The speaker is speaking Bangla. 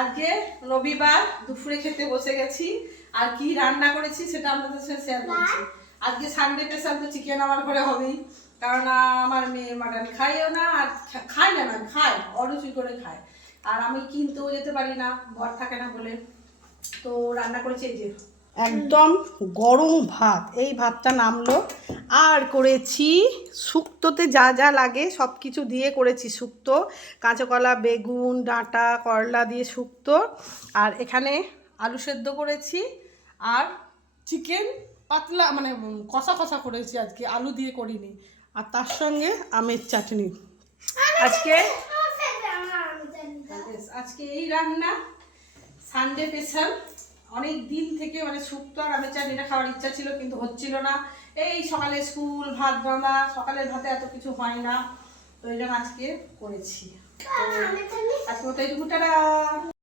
আজকে রবিবার দুপুরে খেতে বসে গেছি। আর কি রান্না করেছি সেটা আপনাদের সাথে শেয়ার করছি। আজকে সানডে স্পেশাল তো চিকেন আমার ঘরে হবেই, কারণ আমার মেয়ে মাটন খায়ও না, আর খায় না খায় অরুচি করে খায়। আর আমি কিনতেও যেতে পারি না, ঘর থাকে না বলে। তো রান্না করেছি এই যে একদম গরম ভাত, এই ভাতটা নামলো। আর করেছি শুক্তোতে যা যা লাগে সব কিছু দিয়ে করেছি শুক্তো, কাঁচাকলা, বেগুন, ডাঁটা, করলা দিয়ে শুক্তো। আর এখানে আলু সেদ্ধ করেছি, আর চিকেন পাতলা মানে কষা কষা করেছি, আজকে আলু দিয়ে করিনি। আর তার সঙ্গে আমের চাটনি। আজকে এই রান্না সানডে স্পেশাল। অনেক দিন থেকে মানে শুক্তো আর আমের চাটনিটা খাওয়ার ইচ্ছা ছিল, কিন্তু হচ্ছিল না। এই সকালে স্কুল, ভাত রান্না, সকালের ভাতে এত কিছু হয় না, তো এই জন্য আজকে করেছি। আজকে মতো এইটুকু, টাটা।